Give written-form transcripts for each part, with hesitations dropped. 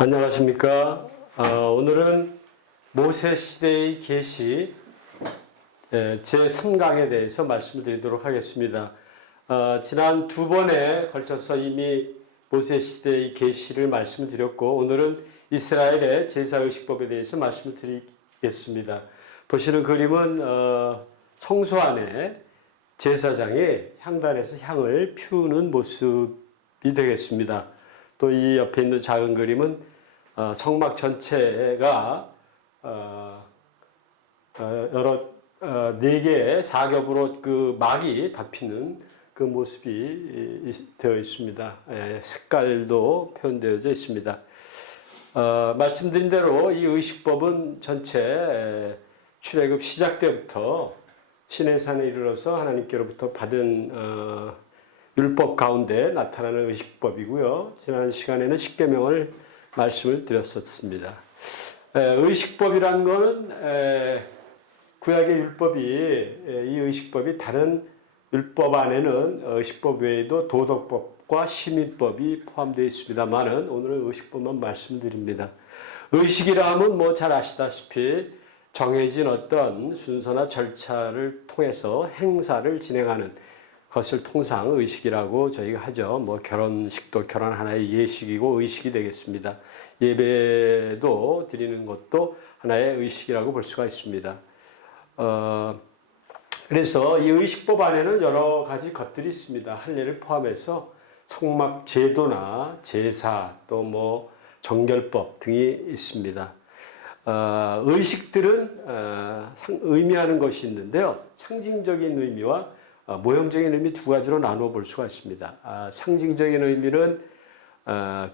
안녕하십니까. 오늘은 모세 시대의 계시 제3강에 대해서 말씀을 드리도록 하겠습니다. 지난 두 번에 걸쳐서 이미 모세 시대의 계시를 말씀을 드렸고, 오늘은 이스라엘의 제사의식법에 대해서 말씀을 드리겠습니다. 보시는 그림은 성소 안에 제사장이 향단에서 향을 피우는 모습이 되겠습니다. 또 이 옆에 있는 작은 그림은 성막 전체가 여러 네 개의 사겹으로 그 막이 덮이는 그 모습이 되어 있습니다. 색깔도 표현되어져 있습니다. 말씀드린 대로 이 의식법은 전체 출애굽 시작 때부터 시내산에 이르러서 하나님께로부터 받은 율법 가운데 나타나는 의식법이고요. 지난 시간에는 십계명을 말씀을 드렸었습니다. 의식법이란 것은 구약의 율법이 이 의식법이 다른 율법 안에는 의식법 외에도 도덕법과 시민법이 포함되어 있습니다만은 오늘은 의식법만 말씀드립니다. 의식이라 하면 뭐 잘 아시다시피 정해진 어떤 순서나 절차를 통해서 행사를 진행하는 것을 통상 의식이라고 저희가 하죠. 뭐 결혼식도 결혼 하나의 예식이고 의식이 되겠습니다. 예배도 드리는 것도 하나의 의식이라고 볼 수가 있습니다. 그래서 이 의식법 안에는 여러 가지 것들이 있습니다. 할례를 포함해서 성막 제도나 제사 또 뭐 정결법 등이 있습니다. 의식들은 의미하는 것이 있는데요. 상징적인 의미와 모형적인 의미 두 가지로 나누어 볼 수가 있습니다. 상징적인 의미는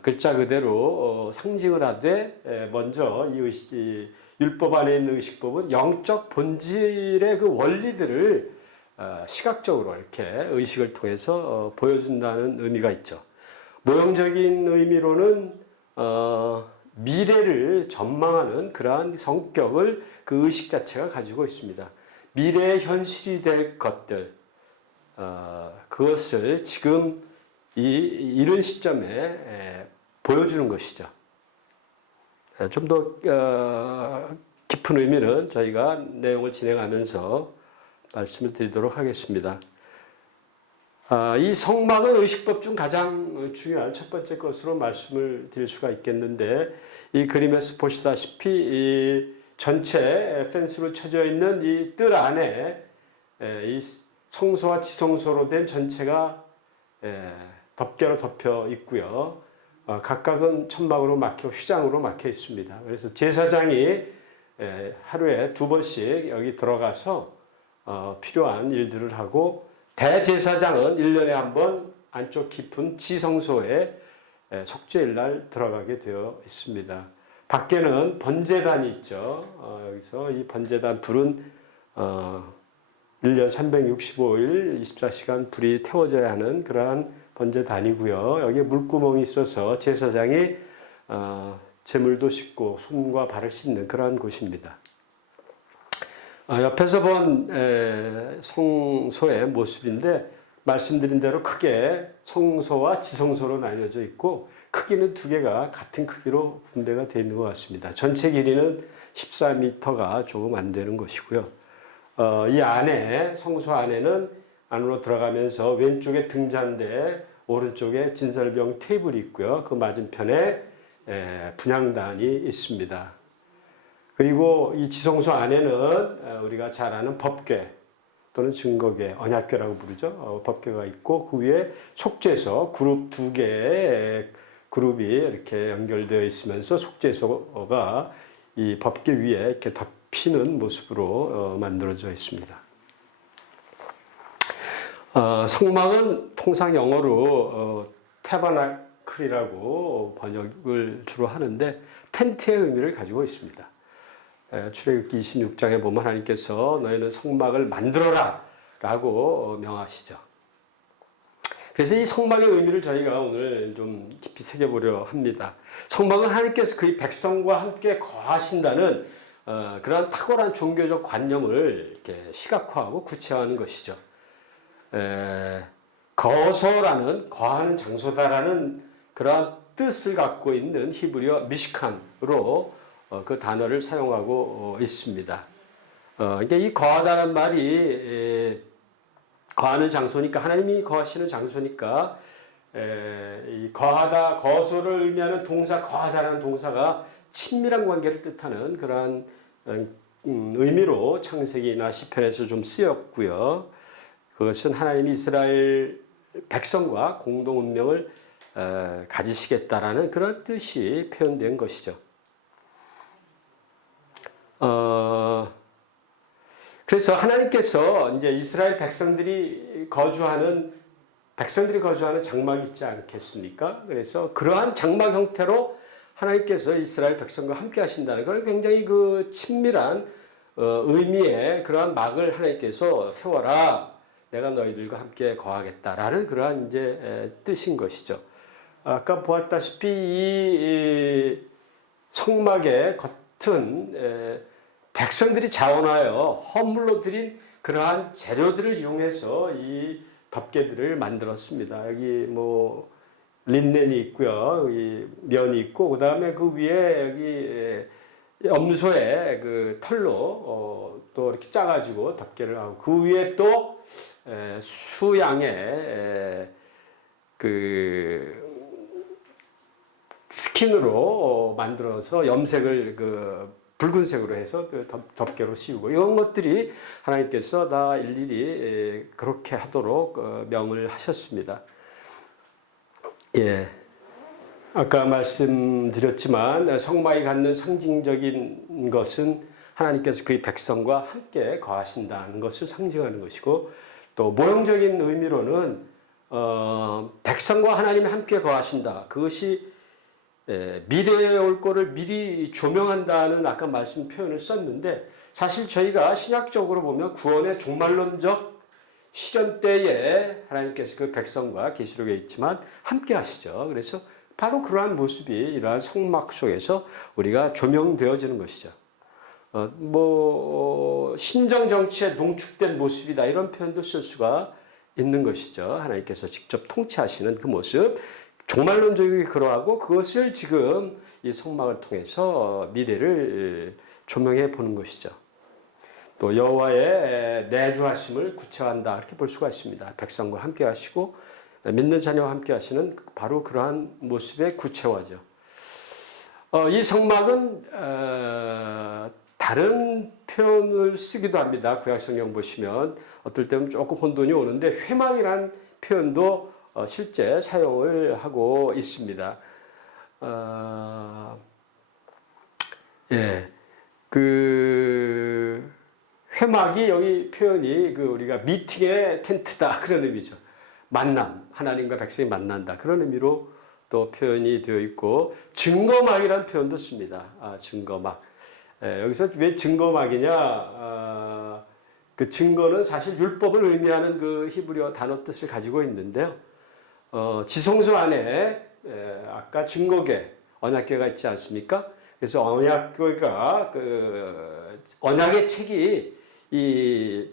글자 그대로 상징을 하되, 먼저 이 율법 안에 있는 의식법은 영적 본질의 그 원리들을 시각적으로 이렇게 의식을 통해서 보여준다는 의미가 있죠. 모형적인 의미로는 미래를 전망하는 그러한 성격을 그 의식 자체가 가지고 있습니다. 미래의 현실이 될 것들, 그것을 지금 이런 시점에 보여주는 것이죠. 좀 더 깊은 의미는 저희가 내용을 진행하면서 말씀을 드리도록 하겠습니다. 이 성막은 의식법 중 가장 중요한 첫 번째 것으로 말씀을 드릴 수가 있겠는데, 이 그림에서 보시다시피 이 전체 펜스로 쳐져 있는 이 뜰 안에 이 성소와 지성소로 된 전체가 덮개로 덮여 있고요. 각각은 천막으로 막혀 휘장으로 막혀 있습니다. 그래서 제사장이 하루에 두 번씩 여기 들어가서 필요한 일들을 하고, 대제사장은 1년에 한 번 안쪽 깊은 지성소에 속죄일날 들어가게 되어 있습니다. 밖에는 번제단이 있죠. 여기서 이 번제단 불은 1년 365일 24시간 불이 태워져야 하는 그러한 번제단이고요. 여기에 물구멍이 있어서 제사장이 제물도 씻고 손과 발을 씻는 그러한 곳입니다. 옆에서 본 성소의 모습인데, 말씀드린 대로 크게 성소와 지성소로 나뉘어져 있고, 크기는 두 개가 같은 크기로 분배가 되어 있는 것 같습니다. 전체 길이는 14m가 조금 안 되는 것이고요. 이 안에, 성소 안에는 안으로 들어가면서 왼쪽에 등잔대, 오른쪽에 진설병 테이블이 있고요. 그 맞은편에 분향단이 있습니다. 그리고 이 지성소 안에는 우리가 잘 아는 법궤 또는 증거궤, 언약궤라고 부르죠. 법궤가 있고, 그 위에 속죄소, 그룹 두 개의 그룹이 이렇게 연결되어 있으면서 속죄소가 이 법궤 위에 이렇게 덮이는 모습으로 만들어져 있습니다. 성막은 통상 영어로 타버나클이라고 번역을 주로 하는데, 텐트의 의미를 가지고 있습니다. 출애굽기 26장에 보면 하나님께서 너희는 성막을 만들어라 라고 명하시죠. 그래서 이 성막의 의미를 저희가 오늘 좀 깊이 새겨보려 합니다. 성막은 하나님께서 그의 백성과 함께 거하신다는 그러한 탁월한 종교적 관념을 이렇게 시각화하고 구체화하는 것이죠. 거소라는, 거하는 장소다라는 그러한 뜻을 갖고 있는 히브리어 미시칸으로 그 단어를 사용하고 있습니다. 그러니까 이 거하다는 말이 거하는 장소니까 하나님이 거하시는 장소니까 이 거하다 거소를 의미하는 동사 거하다라는 동사가 친밀한 관계를 뜻하는 그러한 의미로 창세기나 시편에서 좀 쓰였고요. 그것은 하나님이 이스라엘 백성과 공동 운명을 가지시겠다라는 그런 뜻이 표현된 것이죠. 그래서 하나님께서 이제 이스라엘 백성들이 거주하는 장막이 있지 않겠습니까? 그래서 그러한 장막 형태로 하나님께서 이스라엘 백성과 함께 하신다는 그런 굉장히 그 친밀한 의미의 그러한 막을 하나님께서 세워라. 내가 너희들과 함께 거하겠다라는 그러한 이제 뜻인 것이죠. 아까 보았다시피 이 성막의 겉은 백성들이 자원하여 헌물로 드린 그러한 재료들을 이용해서 이 덮개들을 만들었습니다. 여기 뭐 린넨이 있고요, 여기 면이 있고, 그 다음에 그 위에 여기 염소의 그 털로 또 이렇게 짜가지고 덮개를 하고, 그 위에 또 수양의 그 스킨으로 만들어서 염색을 그 붉은색으로 해서 그 덮개로 씌우고 이런 것들이 하나님께서 다 일일이 그렇게 하도록 명을 하셨습니다. 예. 아까 말씀드렸지만 성막이 갖는 상징적인 것은 하나님께서 그의 백성과 함께 거하신다는 것을 상징하는 것이고, 또 모형적인 의미로는 백성과 하나님이 함께 거하신다. 그것이 미래에 올 거를 미리 조명한다는 아까 말씀 표현을 썼는데, 사실 저희가 신약적으로 보면 구원의 종말론적 실현 때에 하나님께서 그 백성과 계시록에 있지만 함께 하시죠. 그래서 바로 그러한 모습이 이러한 성막 속에서 우리가 조명되어지는 것이죠. 신정 정치에 농축된 모습이다 이런 표현도 쓸 수가 있는 것이죠. 하나님께서 직접 통치하시는 그 모습. 종말론적이 그러하고 그것을 지금 이 성막을 통해서 미래를 조명해 보는 것이죠. 또 여호와의 내주하심을 구체화한다 이렇게 볼 수가 있습니다. 백성과 함께 하시고 믿는 자녀와 함께 하시는 바로 그러한 모습의 구체화죠. 이 성막은 다른 표현을 쓰기도 합니다. 구약성경 보시면 어떨 때는 조금 혼돈이 오는데 회막이라는 표현도 실제 사용을 하고 있습니다. 그 회막이 여기 표현이 그 우리가 미팅의 텐트다 그런 의미죠. 만남, 하나님과 백성이 만난다 그런 의미로 또 표현이 되어 있고, 증거막이라는 표현도 씁니다. 증거막. 여기서 왜 증거막이냐? 그 증거는 사실 율법을 의미하는 그 히브리어 단어 뜻을 가지고 있는데요. 지성소 안에 아까 증거궤, 언약궤가 있지 않습니까? 그래서 언약궤가 그 언약의 책이 이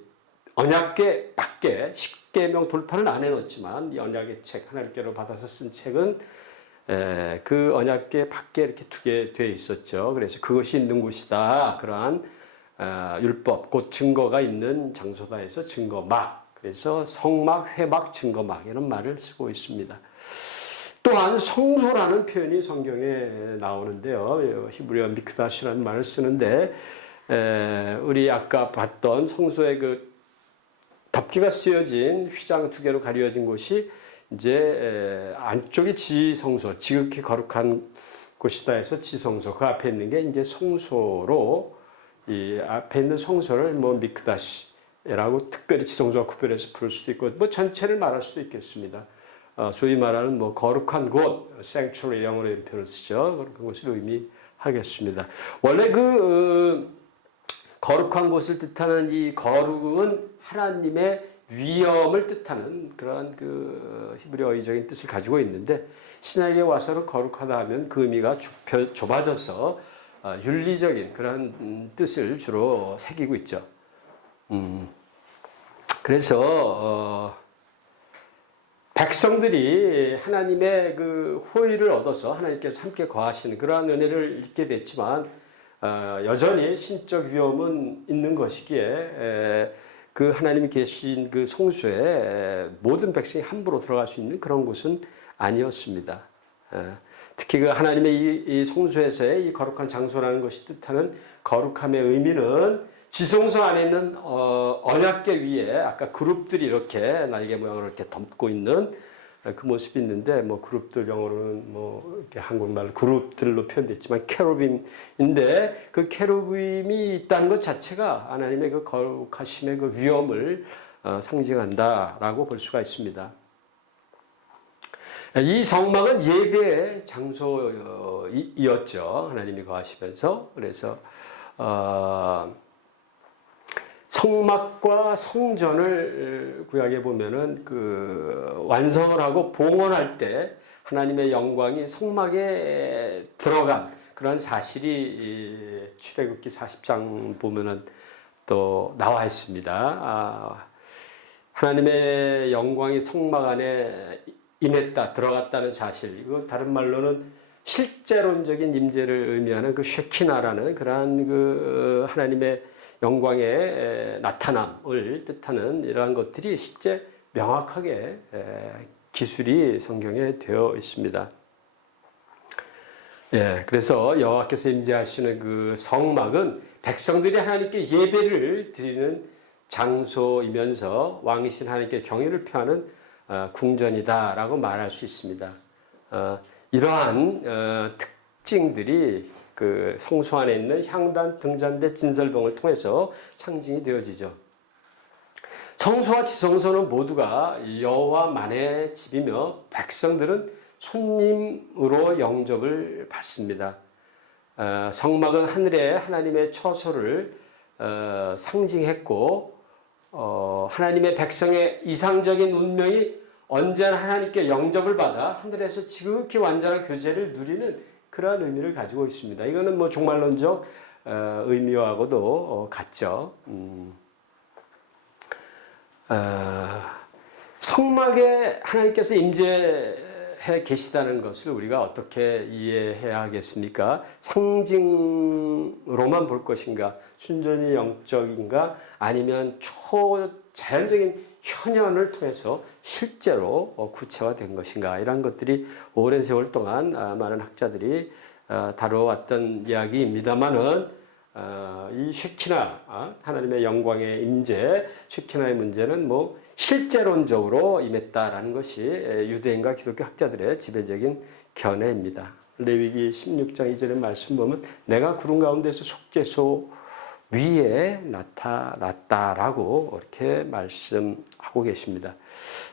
언약궤 밖에 십계명 돌파는 안 해놓지만 이 언약의 책 하나님께로 받아서 쓴 책은 그 언약궤 밖에 이렇게 두게 되어 있었죠. 그래서 그것이 있는 곳이다. 그러한 율법, 곧 증거가 있는 장소다 해서 증거막. 그래서 성막, 회막, 증거막 이런 말을 쓰고 있습니다. 또한 성소라는 표현이 성경에 나오는데요. 히브리어 미크다시라는 말을 쓰는데 우리 아까 봤던 성소의 그 덮개가 쓰여진 휘장 두 개로 가려진 곳이 이제 안쪽이 지성소, 지극히 거룩한 곳이다 해서 지성소, 그 앞에 있는 게 이제 성소로 이 앞에 있는 성소를 뭐 미크다시라고 특별히 지성소와 구별해서 부를 수도 있고 뭐 전체를 말할 수도 있겠습니다. 소위 말하는 뭐 거룩한 곳, sanctuary 영어로 이런 표현을 쓰죠. 거룩한 곳을 의미하겠습니다. 원래 그 거룩한 곳을 뜻하는 이 거룩은 하나님의 위엄을 뜻하는 그런 그 히브리어적인 뜻을 가지고 있는데, 신약에 와서는 거룩하다 하면 그 의미가 좁아져서 윤리적인 그런 뜻을 주로 새기고 있죠. 그래서 백성들이 하나님의 그 호의를 얻어서 하나님께서 함께 거하시는 그러한 은혜를 입게 됐지만 여전히 신적 위험은 있는 것이기에 그 하나님이 계신 그 성소에 모든 백성이 함부로 들어갈 수 있는 그런 곳은 아니었습니다. 특히 그 하나님의 이 성소에서의 이 거룩한 장소라는 것이 뜻하는 거룩함의 의미는 지성소 안에 있는 언약궤 위에 아까 그룹들이 이렇게 날개 모양으로 이렇게 덮고 있는 그 모습이 있는데 뭐 그룹들 영어로는 뭐 이렇게 한국말로 그룹들로 표현됐지만 캐루빔인데 그 캐루빔이 있다는 것 자체가 하나님의 그 거룩하심의 그 위엄을 상징한다라고 볼 수가 있습니다. 이 성막은 예배의 장소였죠. 하나님이 거하시면서 그래서 성막과 성전을 구약에 보면은 그 완성을 하고 봉헌할 때 하나님의 영광이 성막에 들어간 그런 사실이 출애굽기 40장 보면은 또 나와 있습니다. 하나님의 영광이 성막 안에 임했다, 들어갔다는 사실. 이거 다른 말로는 실제론적인 임재를 의미하는 그 쉐키나라는 그러한 그 하나님의 영광의 나타남을 뜻하는 이러한 것들이 실제 명확하게 기술이 성경에 되어 있습니다. 예, 그래서 여호와께서 임재하시는 그 성막은 백성들이 하나님께 예배를 드리는 장소이면서 왕이신 하나님께 경외를 표하는 궁전이다라고 말할 수 있습니다. 이러한 특징들이 그 성소 안에 있는 향단, 등잔대, 진설병을 통해서 상징이 되어지죠. 성소와 지성소는 모두가 여호와만의 집이며 백성들은 손님으로 영접을 받습니다. 성막은 하늘에 하나님의 처소를 상징했고 하나님의 백성의 이상적인 운명이 언제나 하나님께 영접을 받아 하늘에서 지극히 완전한 교제를 누리는 그러한 의미를 가지고 있습니다. 이거는 뭐 종말론적 의미와고도 같죠. 성막에 하나님께서 임재해 계시다는 것을 우리가 어떻게 이해해야 하겠습니까? 상징으로만 볼 것인가? 순전히 영적인가? 아니면 초자연적인 현현을 통해서 실제로 구체화된 것인가 이런 것들이 오랜 세월 동안 많은 학자들이 다뤄왔던 이야기입니다만은 이 쉐키나 하나님의 영광의 임재 쉐키나의 문제는 뭐 실제론적으로 임했다라는 것이 유대인과 기독교 학자들의 지배적인 견해입니다. 레위기 16장 2절의 말씀 보면 내가 구름 가운데서 속죄소 위에 나타났다라고 이렇게 말씀하고 계십니다.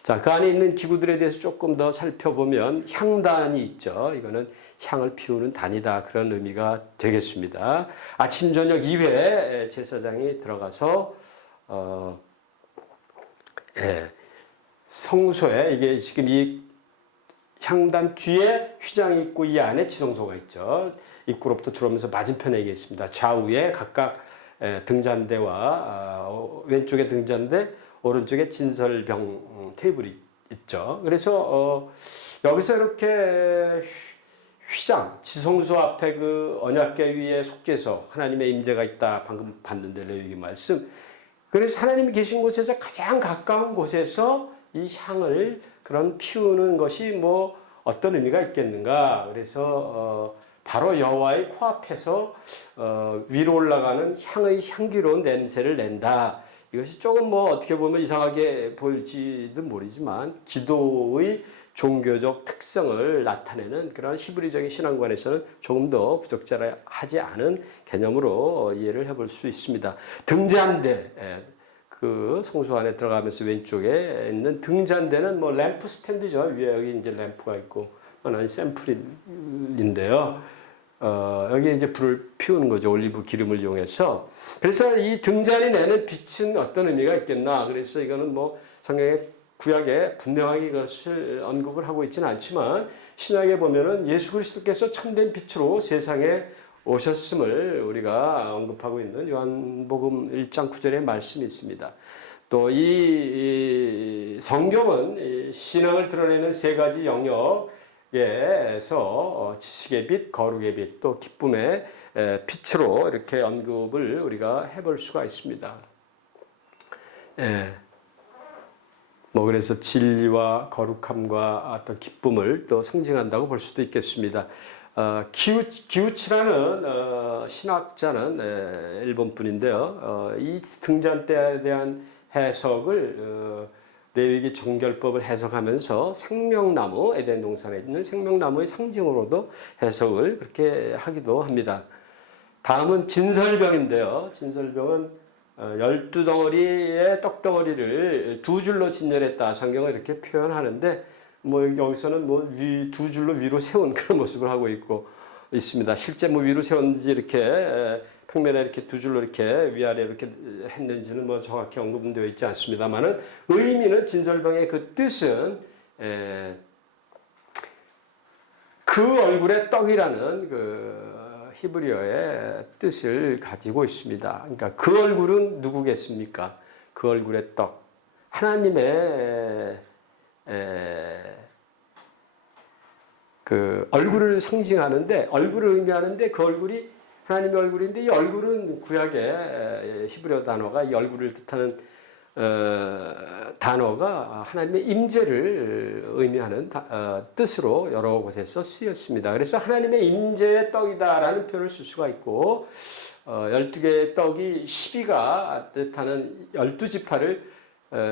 자, 그 안에 있는 기구들에 대해서 조금 더 살펴보면 향단이 있죠. 이거는 향을 피우는 단이다. 그런 의미가 되겠습니다. 아침, 저녁 2회 제사장이 들어가서 성소에 이게 지금 이 향단 뒤에 휘장이 있고 이 안에 지성소가 있죠. 입구로부터 들어오면서 맞은편에 있습니다. 좌우에 각각 등잔대와 왼쪽에 등잔대, 오른쪽에 진설병 테이블이 있죠. 그래서 여기서 이렇게 휘장, 지성소 앞에 그 언약궤 위에 속죄소, 하나님의 임재가 있다. 방금 봤는데 레위기 말씀. 그래서 하나님이 계신 곳에서 가장 가까운 곳에서 이 향을 그런 피우는 것이 뭐 어떤 의미가 있겠는가. 그래서 바로 여호와의 코앞에서 위로 올라가는 향기로운 냄새를 낸다. 이것이 조금 뭐 어떻게 보면 이상하게 보일지도 모르지만 기도의 종교적 특성을 나타내는 그런 히브리적인 신앙관에서는 조금 더 부적절하지 않은 개념으로 이해를 해볼 수 있습니다. 등잔대, 그 성소 안에 들어가면서 왼쪽에 있는 등잔대는 뭐 램프 스탠드죠. 위에 여기 이제 램프가 있고 하나는 샘플인데요. 여기 이제 불을 피우는 거죠. 올리브 기름을 이용해서. 그래서 이 등잔이 내는 빛은 어떤 의미가 있겠나. 그래서 이거는 뭐 성경에 구약에 분명하게 이것을 언급을 하고 있지는 않지만 신약에 보면은 예수 그리스도께서 참된 빛으로 세상에 오셨음을 우리가 언급하고 있는 요한복음 1장 9절의 말씀이 있습니다. 또 이 성경은 신앙을 드러내는 세 가지 영역에서 지식의 빛, 거룩의 빛, 또 기쁨의 빛으로 이렇게 언급을 우리가 해볼 수가 있습니다. 뭐 그래서 진리와 거룩함과 어떤 기쁨을 또 상징한다고 볼 수도 있겠습니다. 기우치라는 신학자는 일본 분인데요. 이 등잔대에 대한 해석을 레위기 정결법을 해석하면서 생명나무, 에덴 동산에 있는 생명나무의 상징으로도 해석을 그렇게 하기도 합니다. 다음은 진설병인데요. 진설병은 12덩어리의 떡덩어리를 두 줄로 진열했다. 성경은 이렇게 표현하는데, 뭐 여기서는 뭐 두 줄로 위로 세운 그런 모습을 하고 있습니다. 실제 뭐 위로 세웠는지 이렇게 평면에 이렇게 두 줄로 이렇게 위아래 이렇게 했는지는 뭐 정확히 언급되어 있지 않습니다만은 의미는 진설병의 그 뜻은 그 얼굴의 떡이라는 그 히브리어의 뜻을 가지고 있습니다. 그러니까 그 얼굴은 누구겠습니까? 그 얼굴의 떡. 하나님의 그 얼굴을 상징하는데, 얼굴을 의미하는데 그 얼굴이 하나님의 얼굴인데, 이 얼굴은 구약의 히브리어 단어가, 이 얼굴을 뜻하는 단어가 하나님의 임재를 의미하는 뜻으로 여러 곳에서 쓰였습니다. 그래서 하나님의 임재의 떡이다라는 표현을 쓸 수가 있고, 12개의 떡이 12가 뜻하는 12지파를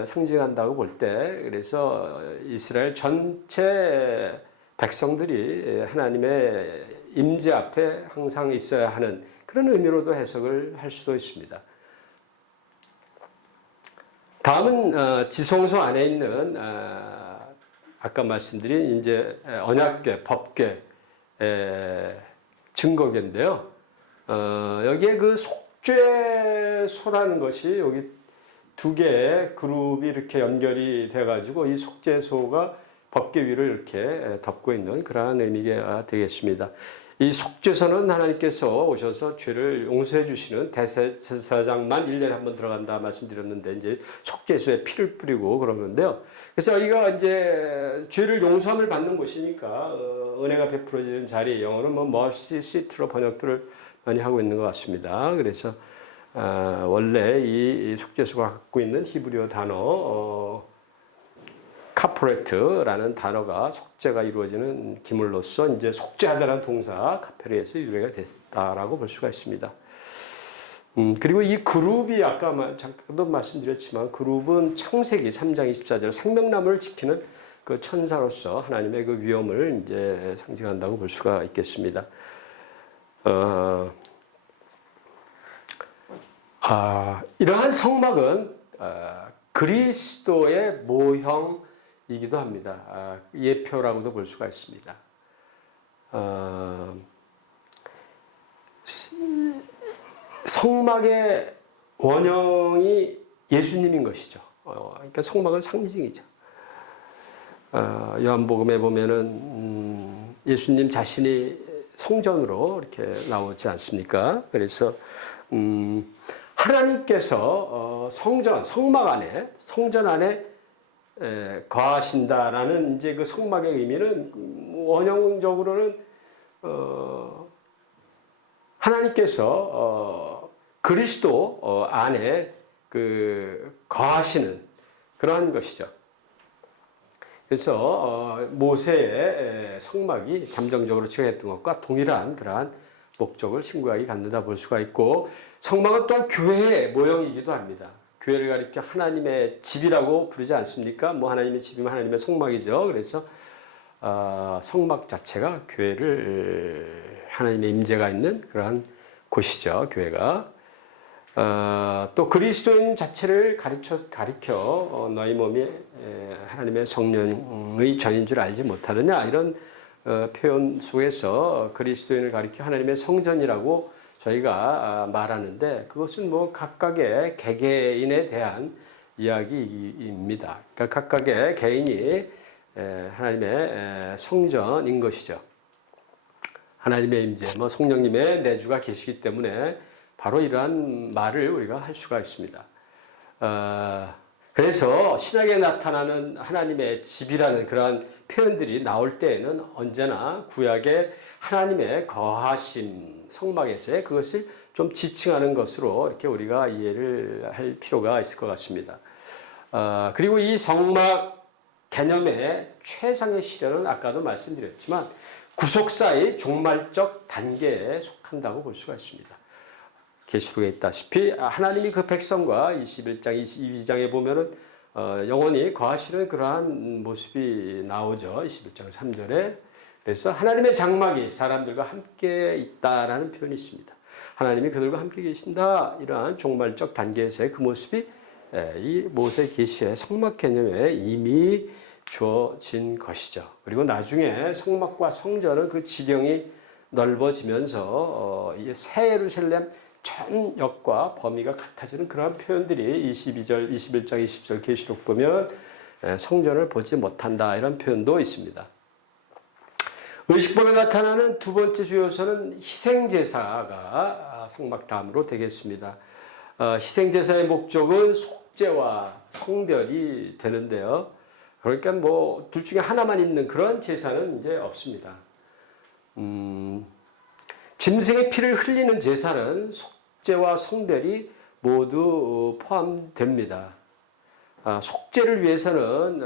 상징한다고 볼 때, 그래서 이스라엘 전체 백성들이 하나님의 임재 앞에 항상 있어야 하는 그런 의미로도 해석을 할 수도 있습니다. 다음은 지성소 안에 있는 아까 말씀드린 이제 언약궤, 법궤, 증거궤인데요. 여기에 그 속죄소라는 것이 여기 두 개의 그룹이 이렇게 연결이 돼가지고 이 속죄소가 법궤 위를 이렇게 덮고 있는 그러한 의미가 되겠습니다. 이 속죄소는 하나님께서 오셔서 죄를 용서해 주시는 대제사장만 1년에 한 번 들어간다 말씀드렸는데, 이제 속죄소에 피를 뿌리고 그러는데요. 그래서 여기가 이제 죄를 용서함을 받는 곳이니까 은혜가 베풀어지는 자리, 영어는 뭐 머시 시트로 번역들을 많이 하고 있는 것 같습니다. 그래서 원래 이 속죄소가 갖고 있는 히브리어 단어 카포레트라는 단어가 속죄가 이루어지는 기물로서 이제 속죄하다라는 동사 카페르에서 유래가 됐다라고 볼 수가 있습니다. 그리고 이 그룹이 아까 잠깐도 말씀드렸지만, 그룹은 창세기 3장 24절 생명나무를 지키는 그 천사로서 하나님의 그 위엄을 이제 상징한다고 볼 수가 있겠습니다. 이러한 성막은 그리스도의 모형이기도 합니다. 예표라고도 볼 수가 있습니다. 성막의 원형이 예수님인 것이죠. 그러니까 성막은 상징이죠. 요한복음에 보면은 예수님 자신이 성전으로 이렇게 나오지 않습니까? 그래서 하나님께서 성막 안에, 성전 안에 거하신다라는 이제 그 성막의 의미는 원형적으로는 하나님께서 그리스도 안에 그 거하시는 그러한 것이죠. 그래서 모세의 성막이 잠정적으로 지어졌던 것과 동일한 그러한 목적을 신구약이 갖는다 볼 수가 있고, 성막은 또한 교회의 모형이기도 합니다. 교회를 가리켜 하나님의 집이라고 부르지 않습니까? 뭐 하나님의 집이면 하나님의 성막이죠. 그래서 성막 자체가 교회를, 하나님의 임재가 있는 그러한 곳이죠. 교회가. 또 그리스도인 자체를 가리켜 너희 몸이 하나님의 성령의 전인 줄 알지 못하느냐, 이런 표현 속에서 그리스도인을 가리켜 하나님의 성전이라고 저희가 말하는데, 그것은 뭐 각각의 개개인에 대한 이야기입니다. 그러니까 각각의 개인이 하나님의 성전인 것이죠. 하나님의 임재, 뭐 성령님의 내주가 계시기 때문에 바로 이러한 말을 우리가 할 수가 있습니다. 그래서 신약에 나타나는 하나님의 집이라는 그러한 표현들이 나올 때에는 언제나 구약의 하나님의 거하심 성막에서의 그것을 좀 지칭하는 것으로 이렇게 우리가 이해를 할 필요가 있을 것 같습니다. 그리고 이 성막 개념의 최상의 시련은 아까도 말씀드렸지만 구속사의 종말적 단계에 속한다고 볼 수가 있습니다. 계시록에 있다시피 하나님이 그 백성과 21장, 22장에 보면은 영원히 거하시는 그러한 모습이 나오죠. 21장 3절에. 그래서 하나님의 장막이 사람들과 함께 있다라는 표현이 있습니다. 하나님이 그들과 함께 계신다. 이러한 종말적 단계에서의 그 모습이 이 모세 계시의 성막 개념에 이미 주어진 것이죠. 그리고 나중에 성막과 성전은 그 지경이 넓어지면서 새 예루살렘 전역과 범위가 같아지는 그러한 표현들이 22절, 21장, 20절 계시록 보면 성전을 보지 못한다 이런 표현도 있습니다. 의식법에 나타나는 두 번째 주요소는 희생제사가 성막 다음으로 되겠습니다. 희생제사의 목적은 속죄와 성별이 되는데요. 그러니까 뭐 둘 중에 하나만 있는 그런 제사는 이제 없습니다. 짐승의 피를 흘리는 제사는 속죄와 성별이 모두 포함됩니다. 속죄를 위해서는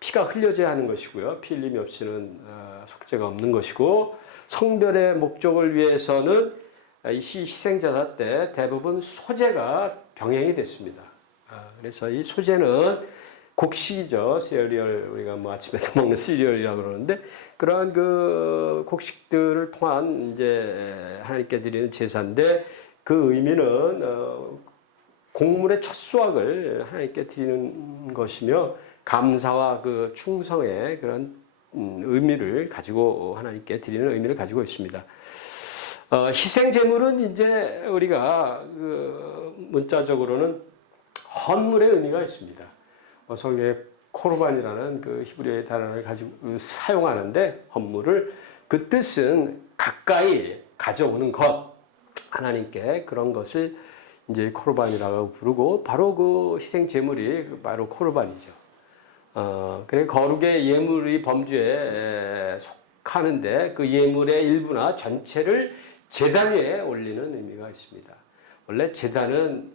피가 흘려져야 하는 것이고요. 피 흘림이 없이는 속죄가 없는 것이고, 성별의 목적을 위해서는 이 희생제사 때 대부분 소제가 병행이 됐습니다. 그래서 이 소제는 곡식이죠. 시리얼, 우리가 뭐 아침에도 먹는 시리얼이라고 그러는데, 그러한 그 곡식들을 통한 이제 하나님께 드리는 제사인데, 그 의미는 곡물의 첫 수확을 하나님께 드리는 것이며, 감사와 그 충성의 그런 의미를 가지고 하나님께 드리는 의미를 가지고 있습니다. 희생 제물은 이제 우리가 그 문자적으로는 헌물의 의미가 있습니다. 성경에 코르반이라는 그 히브리어의 단어를 가지고 사용하는데, 헌물을 그 뜻은 가까이 가져오는 것, 하나님께 그런 것을 이제 코르반이라고 부르고, 바로 그 희생 제물이 바로 코르반이죠. 그래 거룩의 예물의 범주에 속하는데 그 예물의 일부나 전체를 제단 위에 올리는 의미가 있습니다. 원래 제단은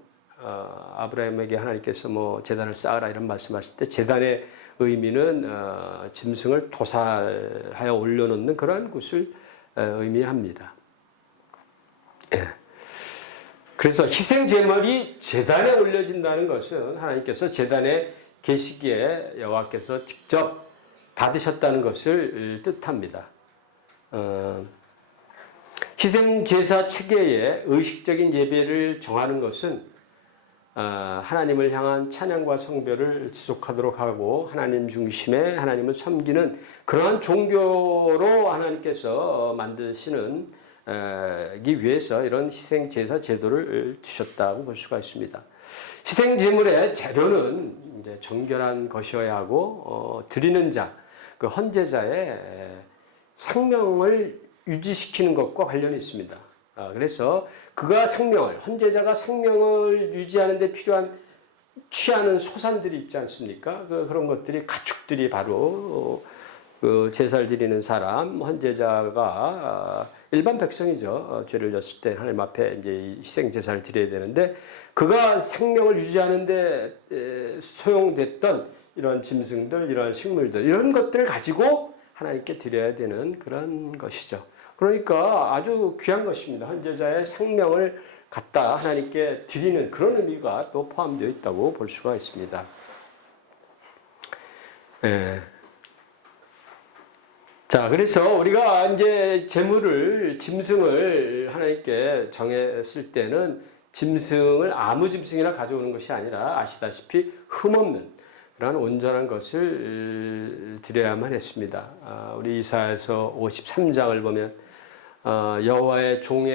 아브라함에게 하나님께서 뭐 제단을 쌓으라 이런 말씀하실 때 제단의 의미는 짐승을 도살하여 올려놓는 그러한 것을 의미합니다. 예. 그래서 희생 제물이 제단에 올려진다는 것은 하나님께서 제단에 계시기에 여호와께서 직접 받으셨다는 것을 뜻합니다. 희생 제사 체계의 의식적인 예배를 정하는 것은 하나님을 향한 찬양과 성별을 지속하도록 하고 하나님 중심의 하나님을 섬기는 그러한 종교로 하나님께서 만드시는 기 위해서 이런 희생 제사 제도를 주셨다고 볼 수가 있습니다. 희생 제물의 재료는 이제 정결한 것이어야 하고 드리는 자, 그 헌제자의 생명을 유지시키는 것과 관련이 있습니다. 그래서 그가 생명을, 헌제자가 생명을 유지하는 데 필요한 취하는 소산들이 있지 않습니까? 그런 것들이 가축들이 바로 그 제사를 드리는 사람, 헌제자가 일반 백성이죠. 죄를 졌을 때 하나님 앞에 이제 희생 제사를 드려야 되는데, 그가 생명을 유지하는데 소용됐던 이런 짐승들, 이런 식물들, 이런 것들을 가지고 하나님께 드려야 되는 그런 것이죠. 그러니까 아주 귀한 것입니다. 헌제자의 생명을 갖다 하나님께 드리는 그런 의미가 또 포함되어 있다고 볼 수가 있습니다. 예. 자, 그래서 우리가 이제 제물을, 짐승을 하나님께 정했을 때는 짐승을 아무 짐승이나 가져오는 것이 아니라 아시다시피 흠없는 그런 온전한 것을 드려야만 했습니다. 우리 이사야서 53장을 보면 여호와의 종에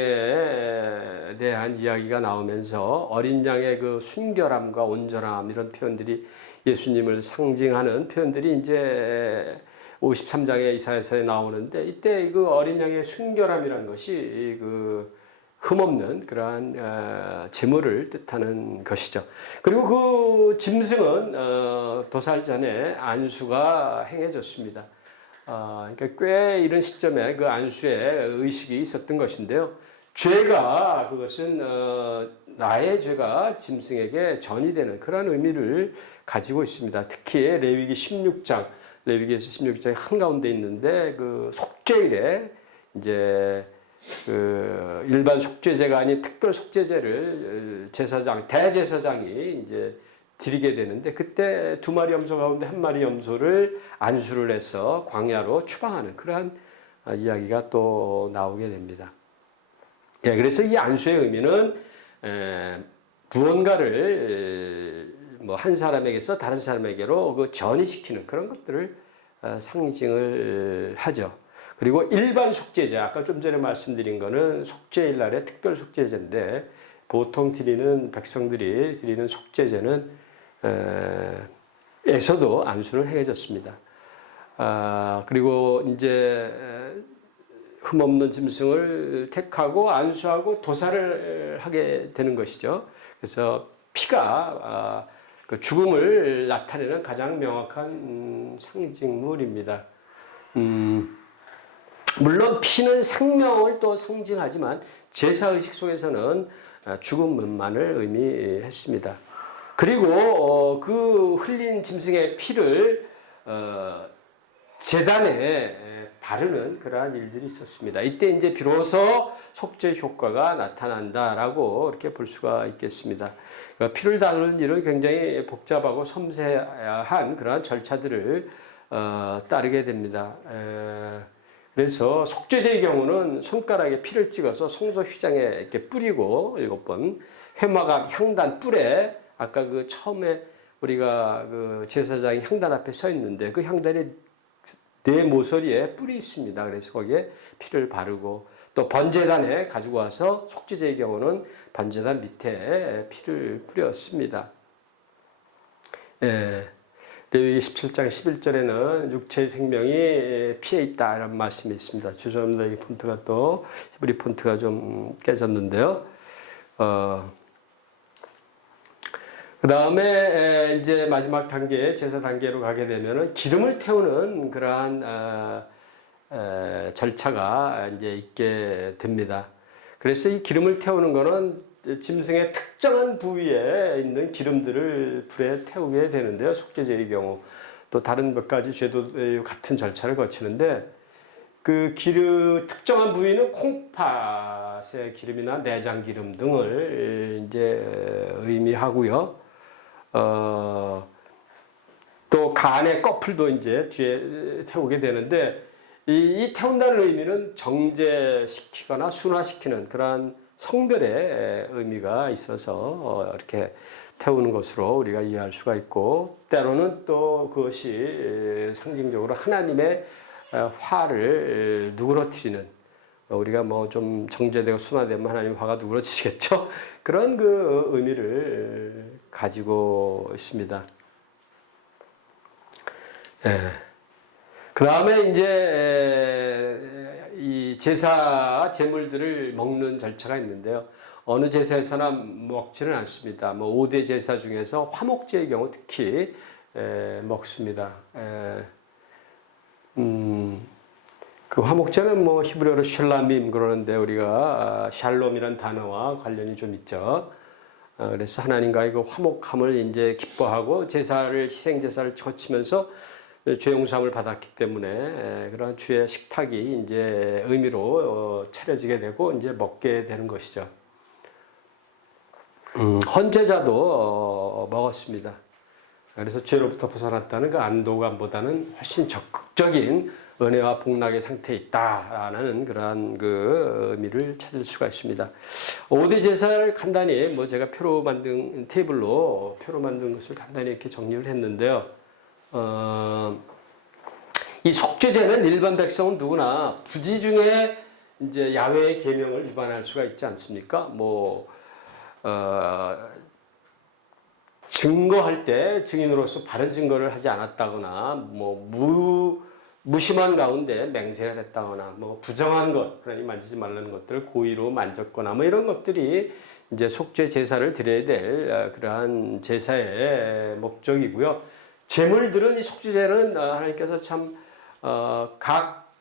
대한 이야기가 나오면서 어린 양의 그 순결함과 온전함 이런 표현들이 예수님을 상징하는 표현들이 이제 53장의 이사야서에 나오는데, 이때 그 어린 양의 순결함이라는 것이 그 흠없는 그러한 재물을 뜻하는 것이죠. 그리고 그 짐승은 도살 전에 안수가 행해졌습니다. 그러니까 꽤 이런 시점에 그 안수의 의식이 있었던 것인데요. 죄가 그것은 나의 죄가 짐승에게 전이되는 그런 의미를 가지고 있습니다. 특히 레위기 16장, 레위기에서 16장의 한가운데 있는데 그 속죄일에 이제 그 일반 속죄제가 아닌 특별 속죄제를 대제사장이 이제 드리게 되는데 그때 2마리 염소 가운데 1마리 염소를 안수를 해서 광야로 추방하는 그러한 이야기가 또 나오게 됩니다. 예, 그래서 이 안수의 의미는 무언가를 뭐 한 사람에게서 다른 사람에게로 그 전이시키는 그런 것들을 상징을 하죠. 그리고 일반 속죄제, 아까 좀 전에 말씀드린 거는 속죄일 날의 특별 속죄제인데 보통 백성들이 드리는 속죄제는 에서도 안수를 행해졌습니다. 그리고 이제 흠없는 짐승을 택하고 안수하고 도살을 하게 되는 것이죠. 그래서 피가 그 죽음을 나타내는 가장 명확한 상징물입니다. 물론 피는 생명을 또 상징하지만 제사의식 속에서는 죽음만을 의미했습니다. 그리고 그 흘린 짐승의 피를 제단에 바르는 그러한 일들이 있었습니다. 이때 이제 비로소 속죄 효과가 나타난다라고 이렇게 볼 수가 있겠습니다. 그러니까 피를 다루는 일은 굉장히 복잡하고 섬세한 그러한 절차들을 따르게 됩니다. 그래서 속죄제의 경우는 손가락에 피를 찍어서 성소 휘장에 이렇게 뿌리고 7번 회막앞 향단 뿔에 아까 그 처음에 우리가 그 제사장이 향단 앞에 서 있는데 그 향단에 네 모서리에 뿔이 있습니다. 그래서 거기에 피를 바르고 또 번제단에 가지고 와서 속죄제의 경우는 번제단 밑에 피를 뿌렸습니다. 예. 레위기 17장 11절에는 육체의 생명이 피에 있다 이런 말씀이 있습니다. 죄송합니다. 이 폰트가 또 히브리 폰트가 좀 깨졌는데요. 그 다음에 이제 마지막 단계, 제사 단계로 가게 되면은 기름을 태우는 그러한 절차가 이제 있게 됩니다. 그래서 이 기름을 태우는 거는 짐승의 특정한 부위에 있는 기름들을 불에 태우게 되는데요. 속죄제의 경우 또 다른 몇 가지 죄도 같은 절차를 거치는데 그 특정한 부위는 콩팥의 기름이나 내장 기름 등을 이제 의미하고요. 또 간의 꺼풀도 이제 뒤에 태우게 되는데 이 태운다는 의미는 정제시키거나 순화시키는 그러한 성별의 의미가 있어서 이렇게 태우는 것으로 우리가 이해할 수가 있고 때로는 또 그것이 상징적으로 하나님의 화를 누그러뜨리는 우리가 뭐 좀 정제되고 순화되면 하나님 화가 누그러지시겠죠? 그런 그 의미를 가지고 있습니다. 예. 그 다음에 이제 이 제사 제물들을 먹는 절차가 있는데요. 어느 제사에서나 먹지는 않습니다. 뭐 5대 제사 중에서 화목제의 경우 특히 먹습니다. 그 화목제는 뭐 히브리어로 샬람임 그러는데 우리가 샬롬이란 단어와 관련이 좀 있죠. 그래서 하나님과의 그 화목함을 이제 기뻐하고 희생 제사를 거치면서 죄 용서함을 받았기 때문에 그런 주의 식탁이 이제 의미로 차려지게 되고 이제 먹게 되는 것이죠. 헌제자도 먹었습니다. 그래서 죄로부터 벗어났다는 그 안도감보다는 훨씬 적극적인 은혜와 복락의 상태에 있다라는 그러한 그 의미를 찾을 수가 있습니다. 5대 제사를 간단히 뭐 제가 테이블로 표로 만든 것을 간단히 이렇게 정리를 했는데요. 이 속죄제는 일반 백성은 누구나 부지 중에 이제 야훼의 계명을 위반할 수가 있지 않습니까? 증거할 때 증인으로서 바른 증거를 하지 않았다거나 무심한 가운데 맹세를 했다거나 뭐 부정한 것, 하나님 만지지 말라는 것들을 고의로 만졌거나 뭐 이런 것들이 이제 속죄 제사를 드려야 될 그러한 제사의 목적이고요. 제물들은 이 속죄제는 하나님께서 참 각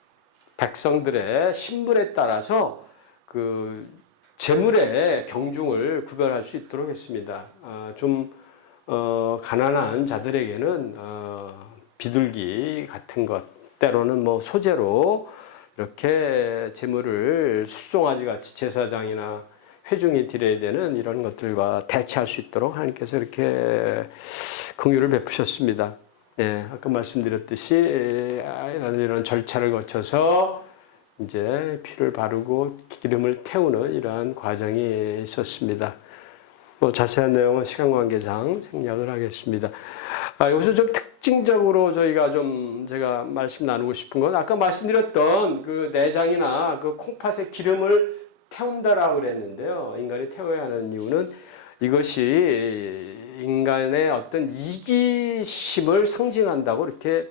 백성들의 신분에 따라서 그 제물의 경중을 구별할 수 있도록 했습니다. 좀 가난한 자들에게는 비둘기 같은 것, 때로는 뭐 소재로 이렇게 제물을 수송아지 같이 제사장이나 회중이 드려야 되는 이런 것들과 대체할 수 있도록 하나님께서 이렇게 긍휼을 베푸셨습니다. 예, 아까 말씀드렸듯이 이런 절차를 거쳐서 이제 피를 바르고 기름을 태우는 이러한 과정이 있었습니다. 뭐 자세한 내용은 시간 관계상 생략을 하겠습니다. 여기서 좀 특징적으로 제가 말씀 나누고 싶은 건 아까 말씀드렸던 그 내장이나 그 콩팥의 기름을 태운다라고 그랬는데요. 인간이 태워야 하는 이유는 이것이 인간의 어떤 이기심을 상징한다고 이렇게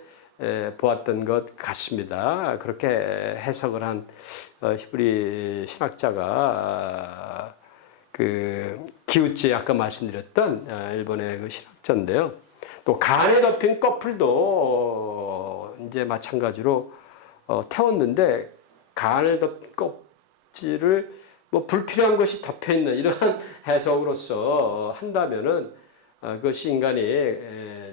보았던 것 같습니다. 그렇게 해석을 한 히브리 신학자가 그 기우치 아까 말씀드렸던 일본의 그 신학자인데요. 또 간에 덮인 꺼풀도 이제 마찬가지로 태웠는데 간을 덮인 껍질을 뭐 불필요한 것이 덮여 있는 이러한 해석으로서 한다면은 그것이 인간이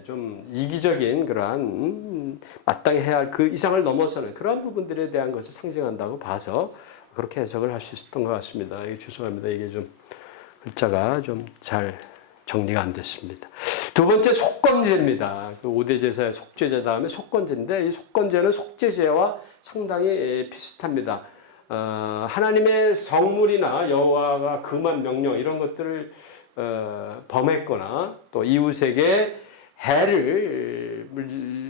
좀 이기적인 그러한 마땅히 해야 할 그 이상을 넘어서는 그런 부분들에 대한 것을 상징한다고 봐서 그렇게 해석을 할 수 있었던 것 같습니다. 죄송합니다. 이게 좀 글자가 좀 잘 정리가 안 됐습니다. 두 번째 속건제입니다. 그 5대 제사의 속죄제 다음에 속건제인데 이 속건제는 속죄제와 상당히 비슷합니다. 하나님의 성물이나 여호와가 금한 명령 이런 것들을 범했거나 또 이웃에게 해를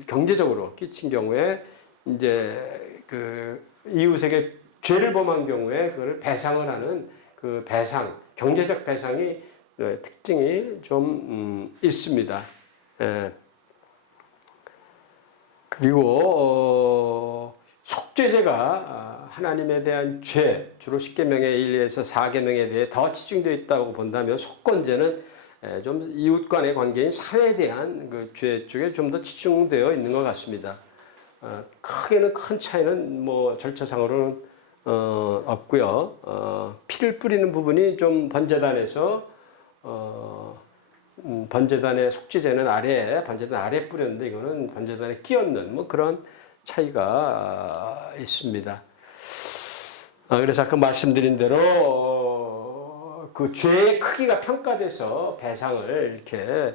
경제적으로 끼친 경우에 이제 그 이웃에게 죄를 범한 경우에 그걸 배상을 하는 그 배상, 경제적 배상이 특징이 좀 있습니다. 그리고 속죄제가 하나님에 대한 죄, 주로 10계명의 1에서 4계명에 대해 더 치중되어 있다고 본다면 속건제는 좀 이웃 간의 관계인 사회에 대한 그 죄 쪽에 좀 더 치중되어 있는 것 같습니다. 크게는 큰 차이는 뭐 절차상으로는 없고요. 피를 뿌리는 부분이 좀 번제단에서 번제단의 속죄제는 번제단 아래에 뿌렸는데 이거는 번제단에 끼얹는 뭐 그런 차이가 있습니다. 그래서 아까 말씀드린 대로 그 죄의 크기가 평가돼서 배상을 이렇게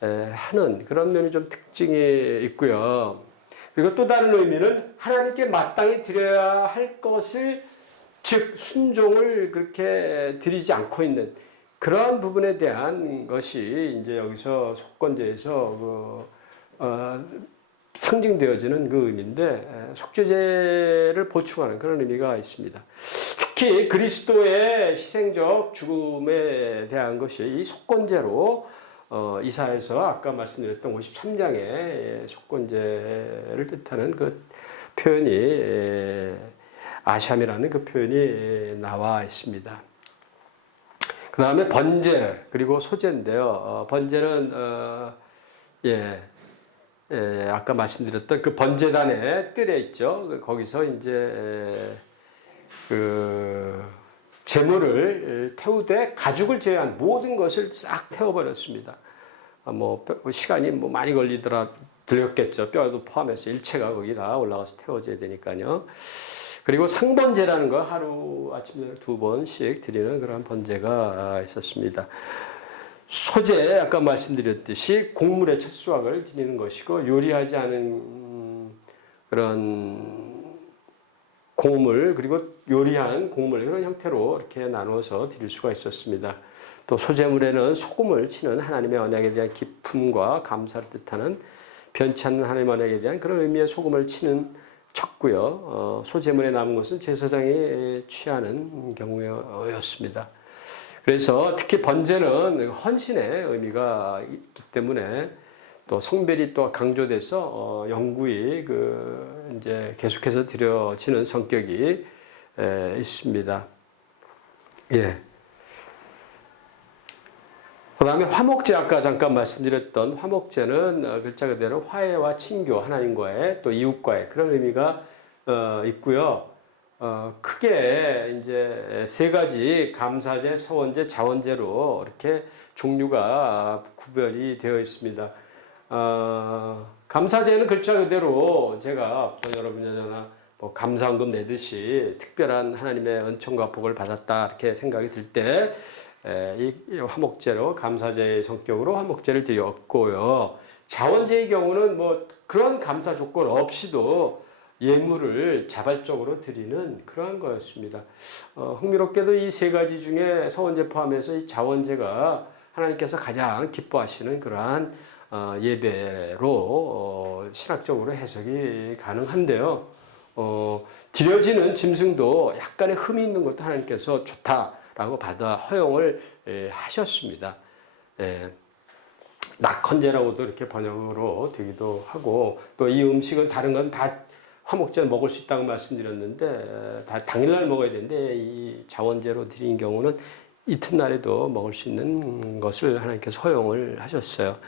하는 그런 면이 좀 특징이 있고요. 그리고 또 다른 의미는 하나님께 마땅히 드려야 할 것을 즉 순종을 그렇게 드리지 않고 있는 그러한 부분에 대한 것이 이제 여기서 속건제에서 상징되어지는 그 의미인데 속죄제를 보충하는 그런 의미가 있습니다. 특히 그리스도의 희생적 죽음에 대한 것이 이 속건제로 이사야서 아까 말씀드렸던 53장의 속건제를 뜻하는 그 표현이 아샴이라는 그 표현이 나와 있습니다. 그 다음에 번제 그리고 소제인데요. 번제는 아까 말씀드렸던 그 번제단의 뜰에 있죠. 거기서 이제 그 제물을 태우되 가죽을 제외한 모든 것을 싹 태워버렸습니다. 뭐 시간이 뭐 많이 들렸겠죠. 뼈도 포함해서 일체가 거기 다 올라가서 태워져야 되니까요. 그리고 상번제라는 거 하루 아침 2번씩 드리는 그런 번제가 있었습니다. 소제 아까 말씀드렸듯이 곡물의 첫 수확을 드리는 것이고 요리하지 않은 그런 곡물 그리고 요리한 곡물 이런 형태로 이렇게 나누어서 드릴 수가 있었습니다. 또 소제물에는 소금을 치는 하나님의 언약에 대한 기쁨과 감사를 뜻하는 변치 않는 하나님의 언약에 대한 그런 의미의 소금을 쳤고요. 소제물에 남은 것은 제사장이 취하는 경우였습니다. 그래서 특히 번제는 헌신의 의미가 있기 때문에 또 성별이 또 강조돼서 연구이 이제 계속해서 드려지는 성격이 있습니다. 예. 그 다음에 화목제, 아까 잠깐 말씀드렸던 화목제는 글자 그대로 화해와 친교, 하나님과의 또 이웃과의 그런 의미가 있고요. 크게 이제 세 가지 감사제, 서원제, 자원제로 이렇게 종류가 구별이 되어 있습니다. 감사제는 글자 그대로 제가 여러분이나 뭐 감사헌금 내듯이 특별한 하나님의 은총과 복을 받았다 이렇게 생각이 들 때 이 화목제로 감사제의 성격으로 화목제를 드렸고요. 자원제의 경우는 뭐 그런 감사 조건 없이도 예물을 자발적으로 드리는 그러한 거였습니다. 흥미롭게도 이 세 가지 중에 서원제 포함해서 이 자원제가 하나님께서 가장 기뻐하시는 그러한 예배로 신학적으로 해석이 가능한데요. 드려지는 짐승도 약간의 흠이 있는 것도 하나님께서 좋다라고 받아 허용을 하셨습니다. 낙헌제라고도 이렇게 번역으로 되기도 하고, 또 이 음식은 다른 건 다 화목제는 먹을 수 있다고 말씀드렸는데 다 당일날 먹어야 되는데 이 자원제로 드린 경우는 이튿날에도 먹을 수 있는 것을 하나님께서 허용을 하셨어요.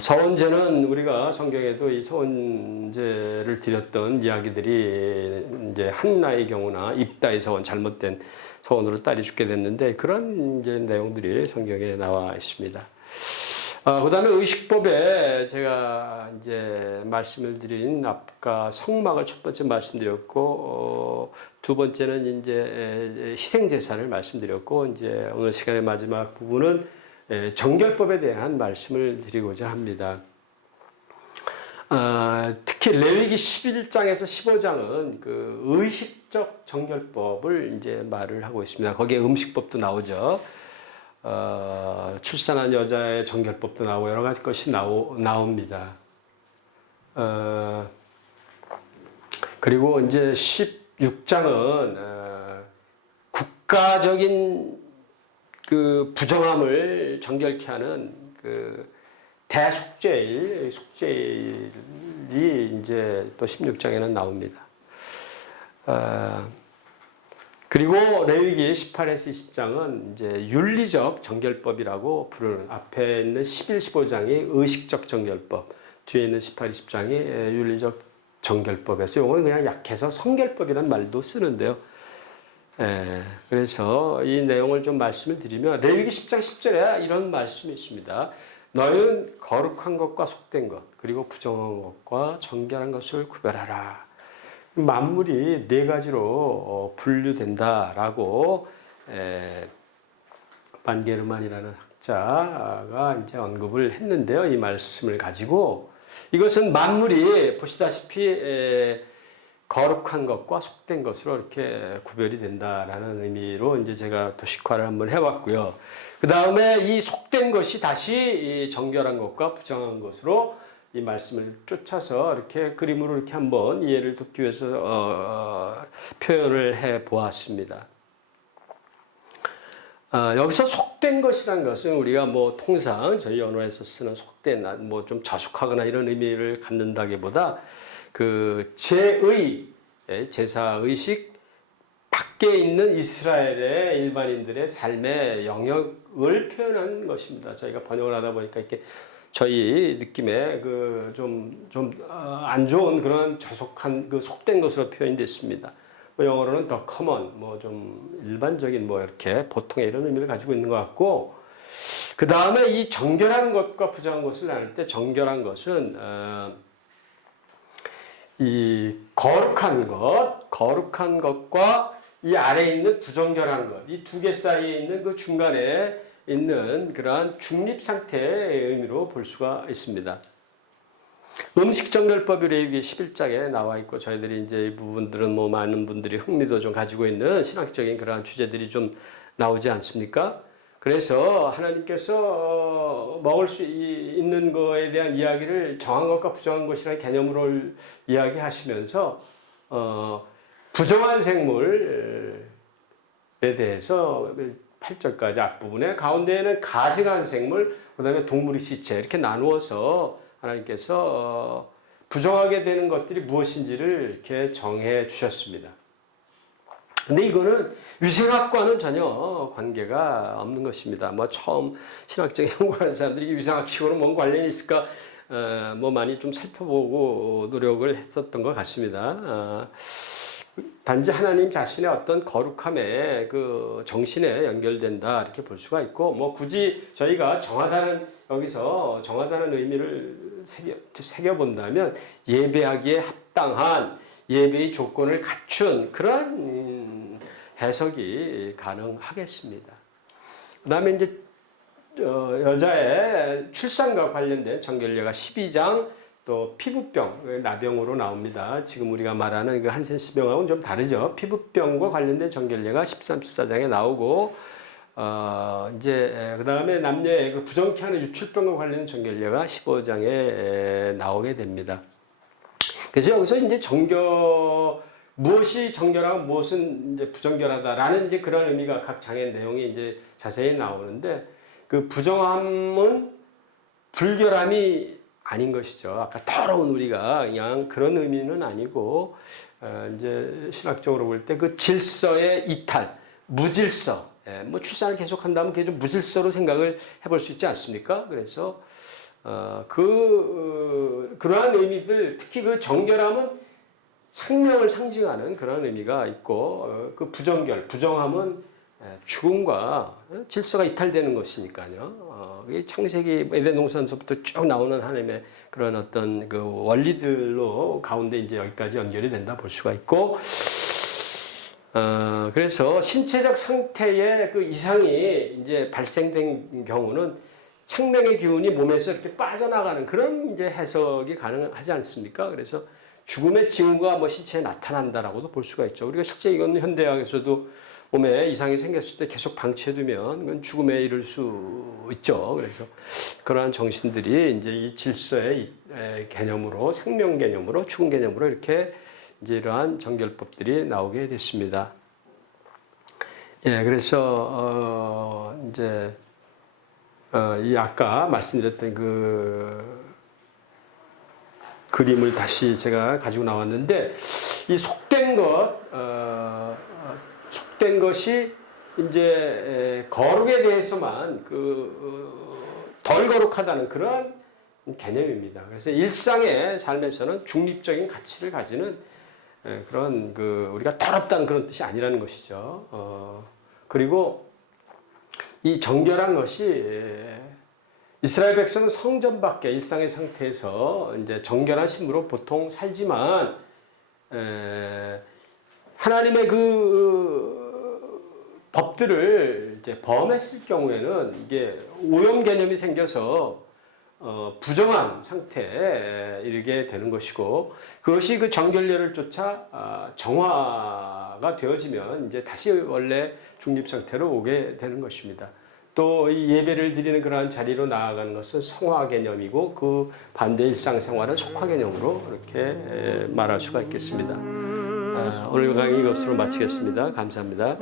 서원제는 우리가 성경에도 이 서원제를 드렸던 이야기들이 이제 한나의 경우나 입다의 서원, 잘못된 서원으로 딸이 죽게 됐는데 그런 이제 내용들이 성경에 나와 있습니다. 그 다음에 의식법에 제가 이제 말씀을 드린 아까 성막을 첫 번째 말씀드렸고, 두 번째는 이제 희생제사를 말씀드렸고, 이제 오늘 시간의 마지막 부분은 정결법에 대한 말씀을 드리고자 합니다. 특히 레위기 11장에서 15장은 그 의식적 정결법을 이제 말을 하고 있습니다. 거기에 음식법도 나오죠. 출산한 여자의 정결법도 나오고 여러 가지 것이 나옵니다. 그리고 이제 16장은 국가적인 그 부정함을 정결케 하는 그 대속죄일, 속죄일이 이제 또 16장에는 나옵니다. 그리고 레위기 18에서 20장은 이제 윤리적 정결법이라고 부르는, 앞에 있는 11, 15장이 의식적 정결법, 뒤에 있는 18, 20장이 윤리적 정결법에서 이거는 그냥 약해서 성결법이라는 말도 쓰는데요. 그래서 이 내용을 좀 말씀을 드리면 레위기 10장 10절에 이런 말씀이 있습니다. 너희는 거룩한 것과 속된 것, 그리고 부정한 것과 정결한 것을 구별하라. 만물이 네 가지로 분류된다라고 반게르만이라는 학자가 이제 언급을 했는데요. 이 말씀을 가지고 이것은 만물이 보시다시피 거룩한 것과 속된 것으로 이렇게 구별이 된다라는 의미로 이제 제가 도식화를 한번 해봤고요. 그 다음에 이 속된 것이 다시 이 정결한 것과 부정한 것으로 이 말씀을 쫓아서 이렇게 그림으로 이렇게 한번 이해를 돕기 위해서 표현을 해 보았습니다. 여기서 속된 것이라는 것은 우리가 뭐 통상 저희 언어에서 쓰는 속된, 뭐 좀 저속하거나 이런 의미를 갖는다기보다 그 제사의식 밖에 있는 이스라엘의 일반인들의 삶의 영역을 표현한 것입니다. 저희가 번역을 하다 보니까 이렇게 저희 느낌에 그 좀 안 좋은 그런 저속한 그 속된 것으로 표현이 됐습니다. 뭐 영어로는 더 common, 뭐 좀 일반적인 뭐 이렇게 보통의 이런 의미를 가지고 있는 것 같고, 그 다음에 이 정결한 것과 부정한 것을 나눌 때 정결한 것은 이 거룩한 것과 이 아래에 있는 부정결한 것, 이 두 개 사이에 있는 그 중간에 있는 그러한 중립 상태의 의미로 볼 수가 있습니다. 음식정결법이 레위기 11장에 나와 있고, 저희들이 이제 이 부분들은 뭐 많은 분들이 흥미도 좀 가지고 있는 신학적인 그러한 주제들이 좀 나오지 않습니까? 그래서 하나님께서 먹을 수 있는 것에 대한 이야기를 정한 것과 부정한 것이라는 개념으로 이야기하시면서 부정한 생물에 대해서 8절까지 앞부분에 가운데에는 가증한 생물, 그 다음에 동물의 시체 이렇게 나누어서 하나님께서 부정하게 되는 것들이 무엇인지를 이렇게 정해 주셨습니다. 근데 이거는 위생학과는 전혀 관계가 없는 것입니다. 뭐 처음 신학적인 연구하는 사람들이 위생학식으로 뭔 관련이 있을까 뭐 많이 좀 살펴보고 노력을 했었던 것 같습니다. 단지 하나님 자신의 어떤 거룩함의 그 정신에 연결된다 이렇게 볼 수가 있고, 뭐 굳이 저희가 여기서 정하다는 의미를 새겨 본다면 예배하기에 합당한 예배의 조건을 갖춘 그런 해석이 가능하겠습니다. 그다음에 이제 여자의 출산과 관련된 정결례가 12장, 또 피부병, 나병으로 나옵니다. 지금 우리가 말하는 그 한센스병하고는 좀 다르죠. 피부병과 관련된 정결례가 13, 14장에 나오고, 이제 그 다음에 남녀의 그 부정케 하는 유출병과 관련된 정결례가 15장에 나오게 됩니다. 그래서 여기서 이제 무엇이 정결하고 무엇은 이제 부정결하다라는 이제 그런 의미가 각 장의 내용이 이제 자세히 나오는데, 그 부정함은 불결함이 아닌 것이죠. 아까 더러운 우리가 그냥 그런 의미는 아니고, 이제 신학적으로 볼 때 그 질서의 이탈, 무질서, 뭐 출산을 계속한다면 그게 좀 무질서로 생각을 해볼 수 있지 않습니까? 그래서 그러한 의미들, 특히 그 정결함은 생명을 상징하는 그런 의미가 있고, 그 부정함은 죽음과 질서가 이탈되는 것이니까요. 창세기 에덴 동산서부터 쭉 나오는 하나님의 그런 어떤 그 원리들로 가운데 이제 여기까지 연결이 된다 볼 수가 있고, 그래서 신체적 상태의 그 이상이 이제 발생된 경우는 생명의 기운이 몸에서 이렇게 빠져나가는 그런 이제 해석이 가능하지 않습니까? 그래서 죽음의 징후가 뭐 신체에 나타난다라고도 볼 수가 있죠. 우리가 실제 이건 현대학에서도 몸에 이상이 생겼을 때 계속 방치해두면 그건 죽음에 이를 수 있죠. 그래서 그러한 정신들이 이제 이 질서의 개념으로, 생명 개념으로, 죽음 개념으로 이렇게 이제 이러한 정결법들이 나오게 됐습니다. 예, 그래서 이제 이 아까 말씀드렸던 그 그림을 다시 제가 가지고 나왔는데, 이 속된 것이 이제 거룩에 대해서만 덜 거룩하다는 그런 개념입니다. 그래서 일상의 삶에서는 중립적인 가치를 가지는 그런 우리가 더럽다는 그런 뜻이 아니라는 것이죠. 그리고 이 정결한 것이 이스라엘 백성은 성전 밖에 일상의 상태에서 이제 정결한 신부로 보통 살지만, 하나님의 그 법들을 이제 범했을 경우에는 이게 오염 개념이 생겨서 부정한 상태에 이르게 되는 것이고, 그것이 그 정결례를 쫓아 정화가 되어지면 이제 다시 원래 중립 상태로 오게 되는 것입니다. 또 이 예배를 드리는 그러한 자리로 나아가는 것은 성화 개념이고, 그 반대 일상생활은 속화 개념으로 이렇게 말할 수가 있겠습니다. 오늘 강의 이것으로 마치겠습니다. 감사합니다.